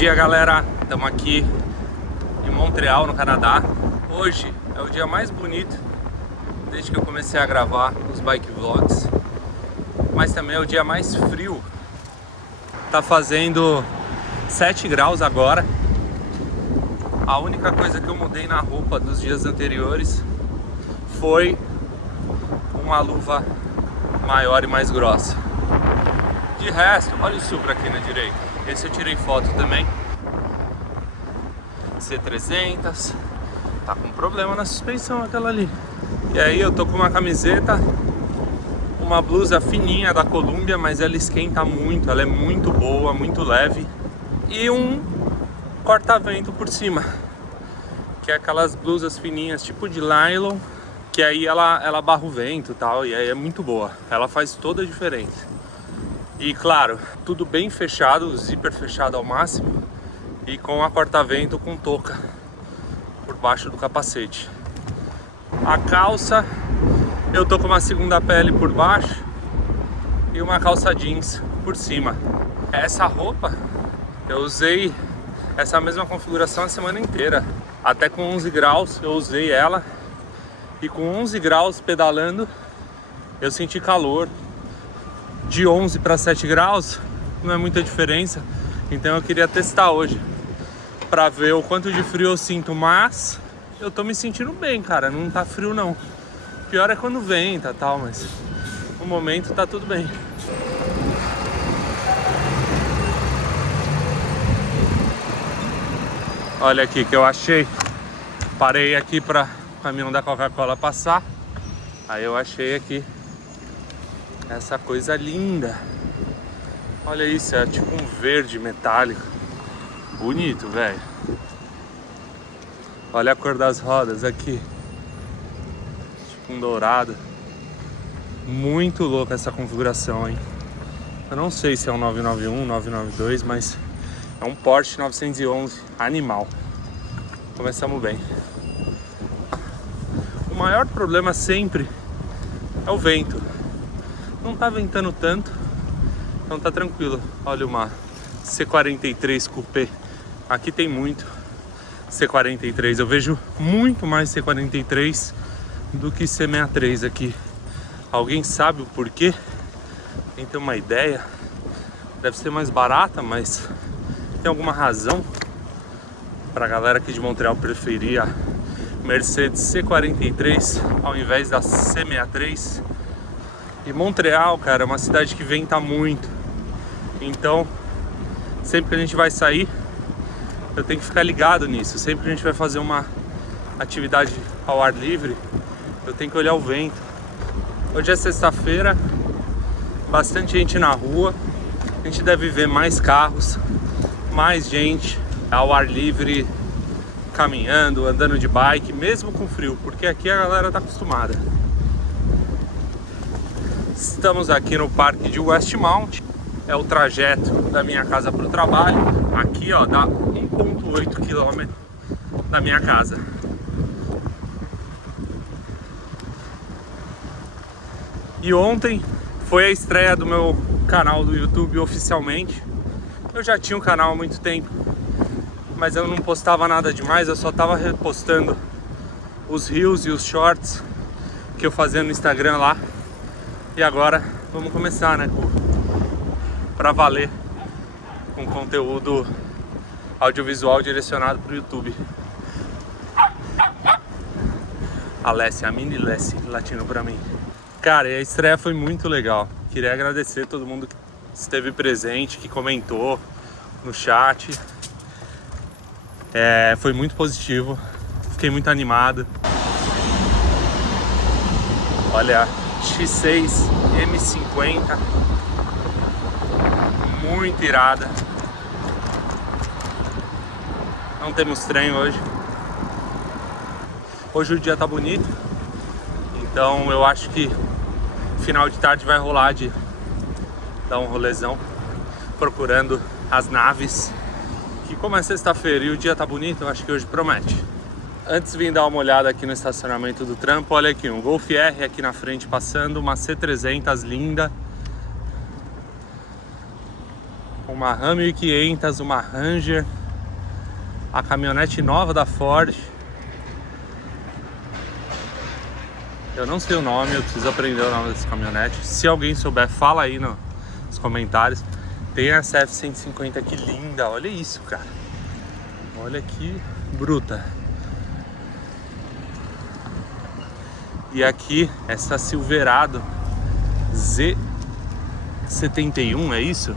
dia, galera, estamos aqui em Montreal, no Canadá. Hoje é o dia mais bonito desde que eu comecei a gravar os bike vlogs, mas também é o dia mais frio. Tá fazendo 7 graus agora. A única coisa que eu mudei na roupa dos dias anteriores foi uma luva maior e mais grossa. De resto, olha o Supra aqui na direita. Esse eu tirei foto também. C300. Tá com problema na suspensão aquela ali. E aí eu tô com uma camiseta, uma blusa fininha da Columbia, mas ela esquenta muito, ela é muito boa, muito leve. E um corta-vento por cima, que é aquelas blusas fininhas tipo de nylon, que aí ela barra o vento e tal, e aí é muito boa. Ela faz toda a diferença. E claro, tudo bem fechado, o zíper fechado ao máximo, e com a corta-vento com touca por baixo do capacete. A calça, eu tô com uma segunda pele por baixo e uma calça jeans por cima. Essa roupa, eu usei essa mesma configuração a semana inteira. Até com 11 graus eu usei ela, e com 11 graus pedalando eu senti calor. De 11 para 7 graus não é muita diferença, então eu queria testar hoje para ver o quanto de frio eu sinto, mas eu tô me sentindo bem, cara, não tá frio não. Pior é quando venta e tal, mas no momento tá tudo bem. Olha aqui que eu achei. Parei aqui para o caminhão da Coca-Cola passar. Aí eu achei aqui essa coisa linda. Olha isso, é tipo um verde metálico. Bonito, velho. Olha a cor das rodas aqui. Tipo um dourado. Muito louca essa configuração, hein? Eu não sei se é um 991, 992, mas é um Porsche 911 animal. Começamos bem. O maior problema sempre é o vento. Não tá ventando tanto, então tá tranquilo. Olha uma C43 Coupé. Aqui tem muito C43. Eu vejo muito mais C43 do que C63 aqui. Alguém sabe o porquê? Quem tem uma ideia? Deve ser mais barata, mas tem alguma razão pra galera aqui de Montreal preferir a Mercedes C43 ao invés da C63? E Montreal, cara, é uma cidade que venta muito. Então, sempre que a gente vai sair, eu tenho que ficar ligado nisso. Sempre que a gente vai fazer uma atividade ao ar livre, eu tenho que olhar o vento. Hoje é sexta-feira, bastante gente na rua. A gente deve ver mais carros, mais gente ao ar livre, caminhando, andando de bike, mesmo com frio, porque aqui a galera tá acostumada. Estamos aqui no parque de Westmount. É o trajeto da minha casa para o trabalho. Aqui, ó, dá 1,8 km da minha casa. E ontem foi a estreia do meu canal do YouTube oficialmente. Eu já tinha um canal há muito tempo, mas eu não postava nada demais. Eu só tava repostando os reels e os shorts que eu fazia no Instagram lá. E agora vamos começar, né, pra valer, com conteúdo audiovisual direcionado pro YouTube. A Lessie, a mini Lessie, latindo pra mim. Cara, e a estreia foi muito legal. Queria agradecer a todo mundo que esteve presente, que comentou no chat. Foi muito positivo. Fiquei muito animado. Olha, X6 M50, muito irada. Não temos trem hoje. Hoje o dia tá bonito, então eu acho que final de tarde vai rolar de dar um rolezão procurando as naves. Que como é sexta-feira e o dia tá bonito, eu acho que hoje promete. Antes vim dar uma olhada aqui no estacionamento do trampo. Olha aqui, um Golf R aqui na frente passando, uma C300 linda, com uma Ram 1500, uma Ranger, a caminhonete nova da Ford. Eu não sei o nome, eu preciso aprender o nome dessa caminhonete. Se alguém souber, fala aí nos comentários. Tem essa F-150, que linda, olha isso, cara. Olha que bruta. E aqui, essa Silverado Z71, é isso?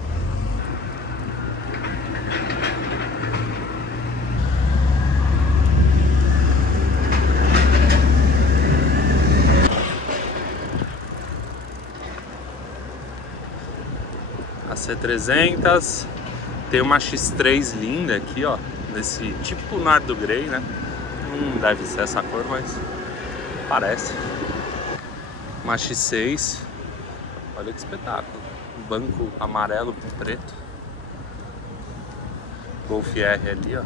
A C300. Tem uma X3 linda aqui, ó. Desse tipo Nardo Grey, né? Não deve ser essa cor, mas parece. Uma X6. Olha que espetáculo. Banco amarelo com preto. Golf R ali, ó.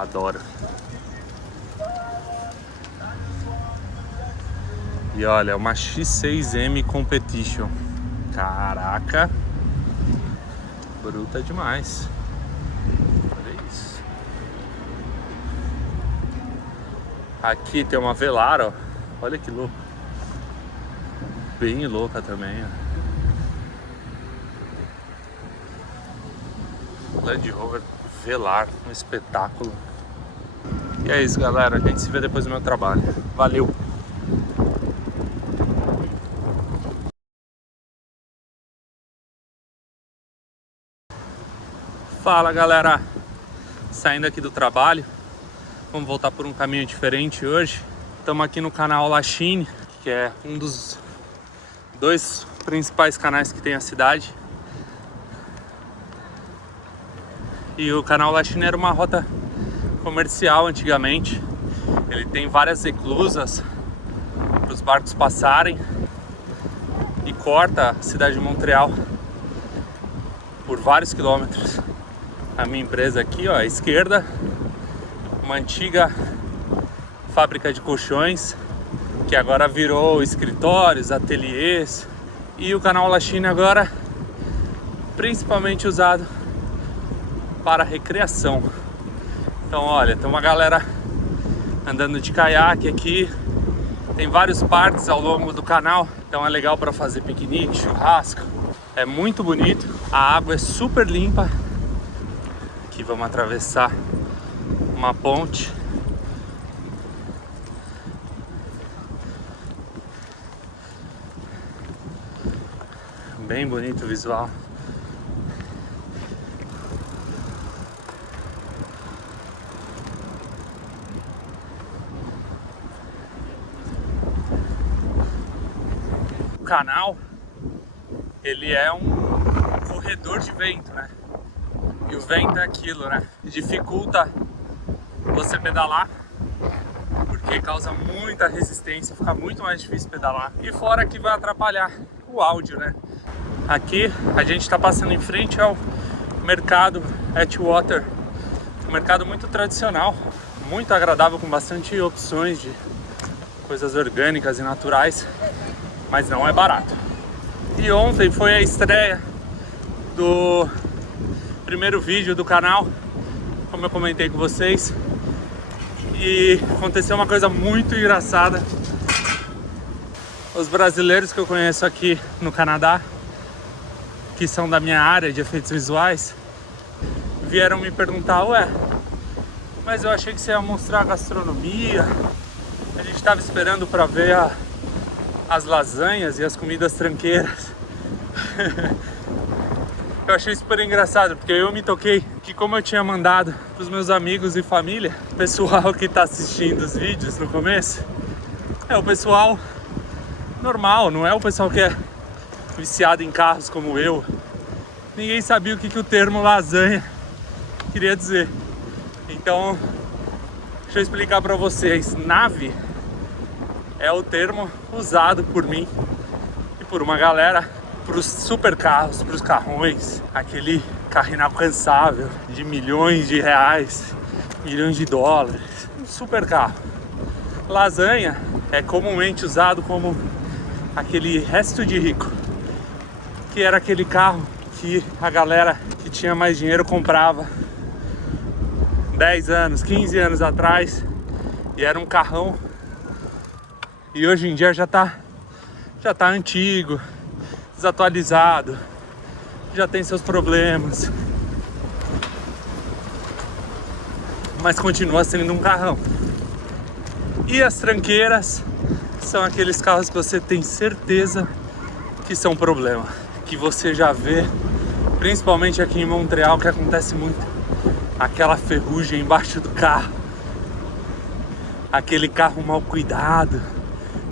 Adoro. E olha, uma X6M Competition. Caraca. Bruta demais. Olha isso. Aqui tem uma Velar, ó. Olha que louco. Bem louca também, ó. Land Rover Velar, um espetáculo. E é isso, galera. A gente se vê depois do meu trabalho. Valeu! Fala, galera! Saindo aqui do trabalho. Vamos voltar por um caminho diferente hoje. Estamos aqui no canal Lachine, que é um dos 2 principais canais que tem a cidade. E o canal Lachine era uma rota comercial antigamente. Ele tem várias eclusas para os barcos passarem e corta a cidade de Montreal por vários quilômetros. A minha empresa aqui, ó, à esquerda, uma antiga fábrica de colchões que agora virou escritórios, ateliês. E o canal Lachine agora principalmente usado para recreação. Então olha, tem uma galera andando de caiaque aqui. Tem vários parques ao longo do canal, então é legal para fazer piquenique, churrasco. É muito bonito, a água é super limpa. Aqui vamos atravessar uma ponte. Bem bonito o visual. O canal, ele é um corredor de vento, né? E o vento é aquilo, né? Dificulta você pedalar, porque causa muita resistência, fica muito mais difícil pedalar. E fora que vai atrapalhar o áudio, né? Aqui a gente está passando em frente ao mercado Atwater, um mercado muito tradicional, muito agradável, com bastante opções de coisas orgânicas e naturais, mas não é barato. E ontem foi a estreia do primeiro vídeo do canal, como eu comentei com vocês, e aconteceu uma coisa muito engraçada. Os brasileiros que eu conheço aqui no Canadá, que são da minha área de efeitos visuais, vieram me perguntar: ué, mas eu achei que você ia mostrar a gastronomia, a gente estava esperando para ver as lasanhas e as comidas tranqueiras. Eu achei super engraçado, porque eu me toquei que, como eu tinha mandado para os meus amigos e família, o pessoal que está assistindo os vídeos no começo, é o pessoal normal, não é o pessoal que é viciado em carros como eu. Ninguém sabia o que o termo lasanha queria dizer. Então, deixa eu explicar para vocês. Nave é o termo usado por mim e por uma galera para os super carros, para os carrões, aquele carro inalcançável de milhões de reais, milhões de dólares, um super carro. Lasanha é comumente usado como aquele resto de rico, que era aquele carro que a galera que tinha mais dinheiro comprava 10 anos, 15 anos atrás, e era um carrão, e hoje em dia já tá antigo, desatualizado, já tem seus problemas, mas continua sendo um carrão. E as tranqueiras são aqueles carros que você tem certeza que são problema, que você já vê, principalmente aqui em Montreal, que acontece muito, aquela ferrugem embaixo do carro, aquele carro mal cuidado,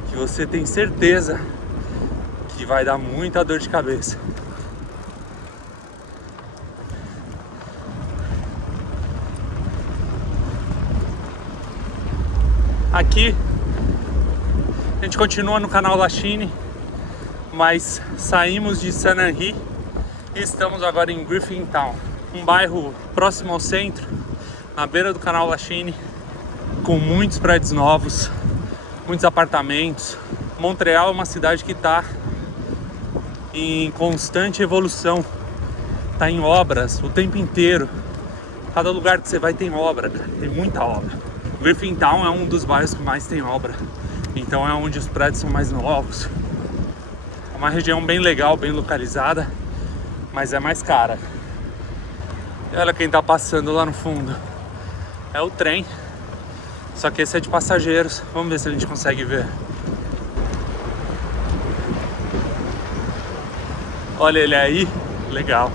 que você tem certeza que vai dar muita dor de cabeça. Aqui a gente continua no canal Lachine, mas saímos de Saint-Henri e estamos agora em Griffintown, um bairro próximo ao centro, na beira do canal Lachine, com muitos prédios novos, muitos apartamentos. Montreal é uma cidade que está em constante evolução, está em obras o tempo inteiro. Cada lugar que você vai tem obra, tem muita obra. Griffintown é um dos bairros que mais tem obra, então é onde os prédios são mais novos. É uma região bem legal, bem localizada, mas é mais cara. E olha quem tá passando lá no fundo. É o trem, só que esse é de passageiros. Vamos ver se a gente consegue ver. Olha ele aí, legal.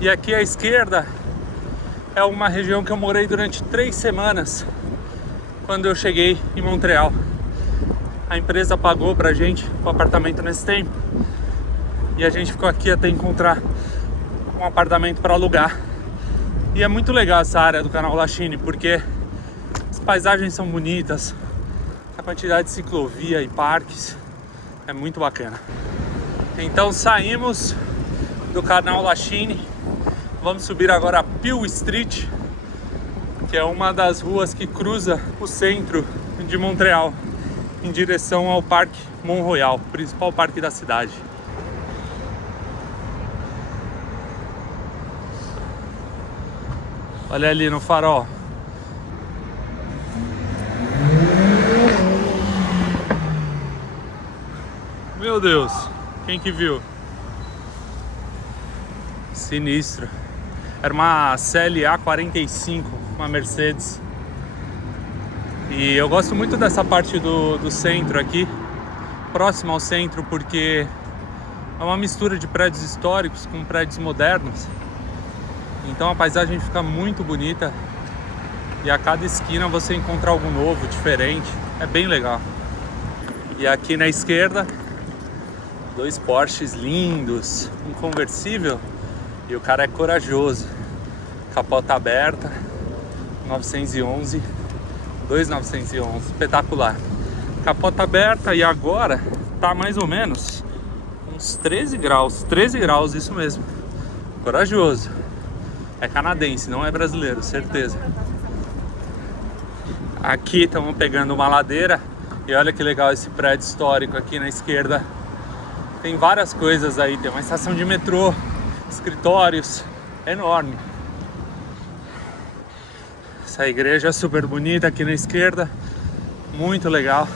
E aqui à esquerda é uma região que eu morei durante 3 semanas quando eu cheguei em Montreal. A empresa pagou pra gente o apartamento nesse tempo e a gente ficou aqui até encontrar um apartamento para alugar. E é muito legal essa área do canal Lachine, porque as paisagens são bonitas, a quantidade de ciclovia e parques é muito bacana. Então saímos do canal Lachine, vamos subir agora a Peel Street, que é uma das ruas que cruza o centro de Montreal em direção ao Parque Mont-Royal, principal parque da cidade. Olha ali no farol. Meu Deus, quem que viu? Sinistro. Era uma CLA 45, uma Mercedes. E eu gosto muito dessa parte do centro aqui, próximo ao centro, porque é uma mistura de prédios históricos com prédios modernos. Então a paisagem fica muito bonita e a cada esquina você encontra algo novo, diferente. É bem legal. E aqui na esquerda, 2 Porsches lindos, um conversível. E o cara é corajoso. Capota aberta, 911, 2.911, espetacular. Capota aberta e agora tá mais ou menos uns 13 graus, isso mesmo. Corajoso. É canadense, não é brasileiro, certeza. Aqui estamos pegando uma ladeira e olha que legal esse prédio histórico aqui na esquerda. Tem várias coisas aí, tem uma estação de metrô, escritórios, enorme. Essa igreja é super bonita aqui na esquerda, muito legal.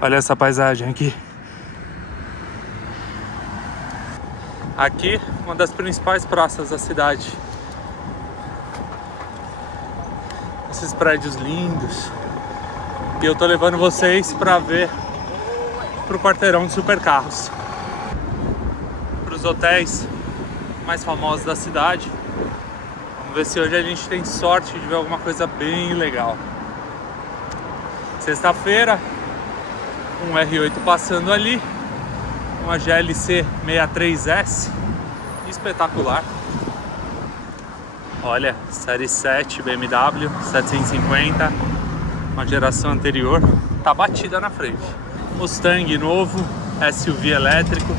Olha essa paisagem aqui. Aqui, uma das principais praças da cidade. Esses prédios lindos. E eu tô levando vocês para ver pro quarteirão de supercarros, pros hotéis mais famosos da cidade. Vamos ver se hoje a gente tem sorte de ver alguma coisa bem legal. Sexta-feira, um R8 passando ali, uma GLC 63S, espetacular. Olha, série 7 BMW 750, uma geração anterior, tá batida na frente. Mustang novo, SUV elétrico.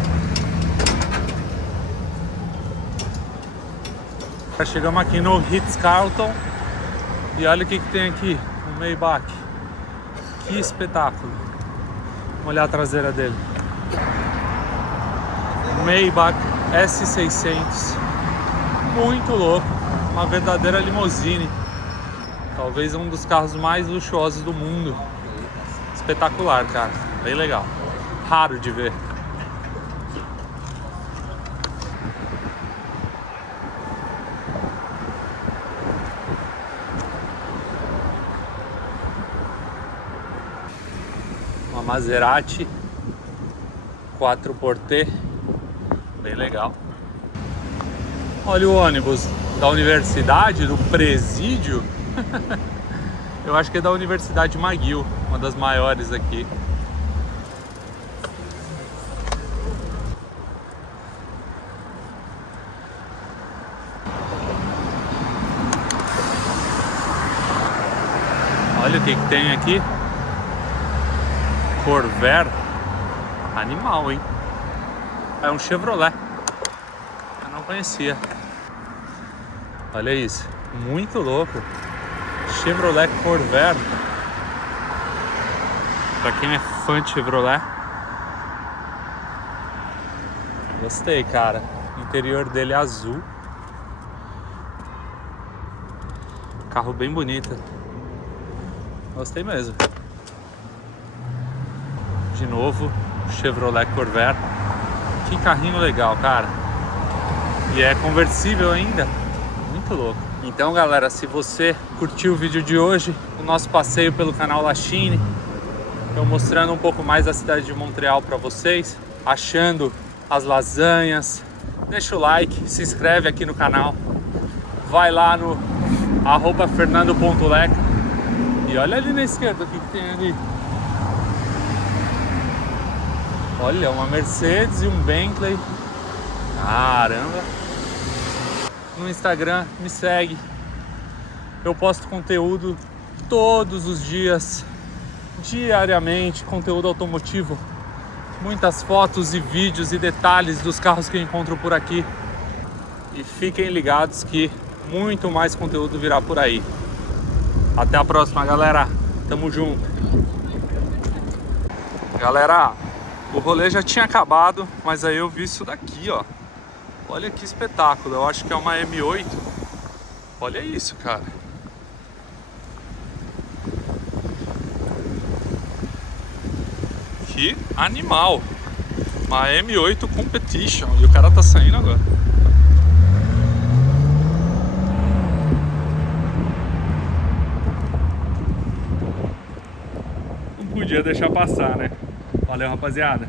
Chegamos aqui no Ritz-Carlton e olha o que tem aqui, o Maybach. Que espetáculo! Vamos olhar a traseira dele. Maybach S600, muito louco, uma verdadeira limousine. Talvez um dos carros mais luxuosos do mundo. Espetacular, cara, bem legal, raro de ver. Uma Maserati 4x, bem legal. Olha o ônibus da universidade, do presídio. Eu acho que é da Universidade McGill, uma das maiores aqui. Olha o que tem aqui. Corvair, animal, hein? É um Chevrolet. Eu não conhecia. Olha isso, muito louco. Chevrolet Corvair. Pra quem é fã de Chevrolet, gostei, cara. O interior dele é azul. Carro bem bonito. Gostei mesmo. De novo, Chevrolet Corvair. Que carrinho legal, cara. E é conversível ainda. Muito louco. Então, galera, se você curtiu o vídeo de hoje, o nosso passeio pelo canal Lachine, eu mostrando um pouco mais da cidade de Montreal para vocês, achando as lasanhas, deixa o like, se inscreve aqui no canal, vai lá no @fernando.leca e olha ali na esquerda o que tem ali. Olha, uma Mercedes e um Bentley. Caramba! No Instagram, me segue. Eu posto conteúdo todos os dias, diariamente, conteúdo automotivo. Muitas fotos e vídeos e detalhes dos carros que eu encontro por aqui. E fiquem ligados que muito mais conteúdo virá por aí. Até a próxima, galera. Tamo junto. Galera, o rolê já tinha acabado, mas aí eu vi isso daqui, ó. Olha que espetáculo, eu acho que é uma M8. Olha isso, cara. Que animal. Uma M8 Competition. E o cara tá saindo agora. Não podia deixar passar, né? Valeu, rapaziada.